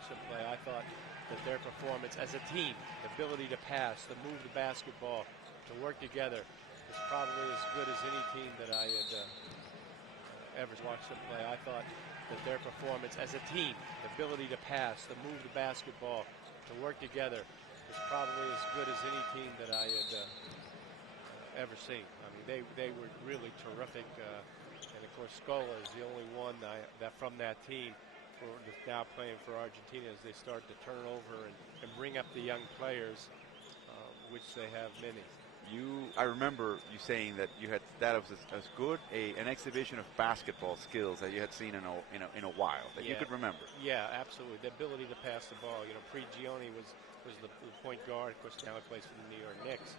watched them play, I thought that their performance as a team, the ability to pass, to move the basketball, to work together, was probably as good as any team that I had ever watched them play. I thought that their performance as a team, the ability to pass, to move the basketball, to work together, was probably as good as any team that I had ever seen. I mean, they were really terrific. And of course, Scola is the only one that from that team that's now playing for Argentina as they start to turn over and bring up the young players, which they have many. I remember you saying that that was as good an exhibition of basketball skills that you had seen in a while that you could remember. Yeah, absolutely. The ability to pass the ball. You know, Prigioni was the point guard. Of course, now he plays for the New York Knicks,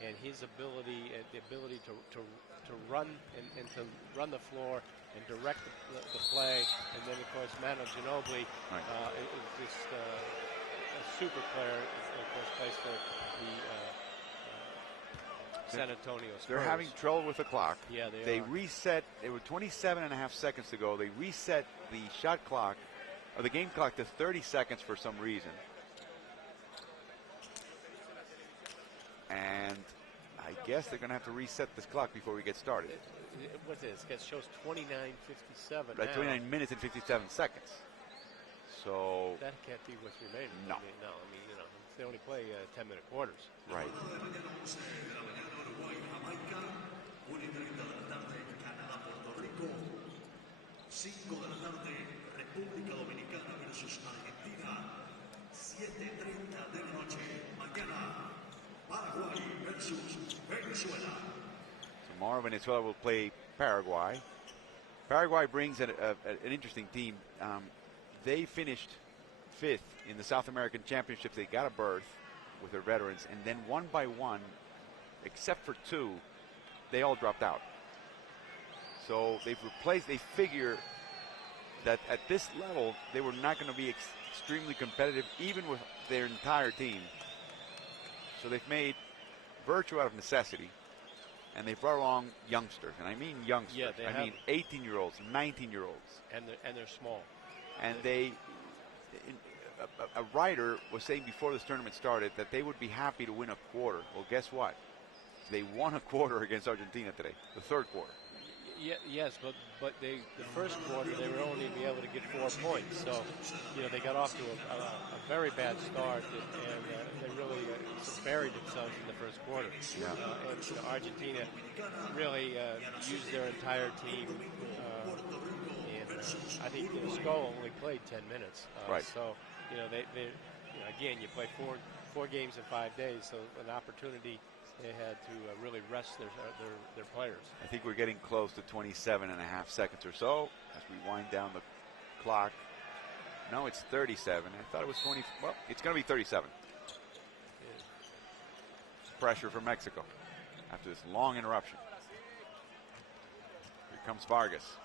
and his ability, the ability to run and to run the floor and direct the play, and then of course Manu Ginobili is just a super player. Of course, plays for the San Antonio Spurs. They're having trouble with the clock. Yeah, they reset. There were 27 and a half seconds to go. They reset the shot clock, or the game clock, to 30 seconds for some reason. And I guess they're going to have to reset this clock before we get started. What's this? It shows 29:57. Right, 29 minutes and 57 seconds. So that can't be what's remaining. No. I mean, you know, they only play 10-minute quarters. Right. Tomorrow Venezuela will play Paraguay. Paraguay brings an interesting team. They finished 5th in the South American Championships. They got a berth with their veterans, and then one by one, except for 2, they all dropped out. So they've replaced. They figure that at this level they were not going to be extremely competitive, even with their entire team. So they've made virtue out of necessity, and they brought along youngsters, and I mean youngsters. Yeah, I mean 18-year-olds, 19-year-olds, and they're small. And a writer was saying before this tournament started that they would be happy to win a quarter. Well, guess what? They won a quarter against Argentina today, the third quarter. Yes, but the first quarter they were only be able to get 4 points. So, you know, they got off to a very bad start, and they really buried themselves in the first quarter. Yeah. And you know, Argentina really used their entire team. I think Scola only played 10 minutes. Right. So, you know, they again, you play four games in 5 days, so an opportunity. They had to really rest their players. I think we're getting close to 27 and a half seconds or so as we wind down the clock. No, it's 37. I thought it was 20. Well, it's going to be 37. Yeah. Pressure from Mexico after this long interruption. Here comes Vargas.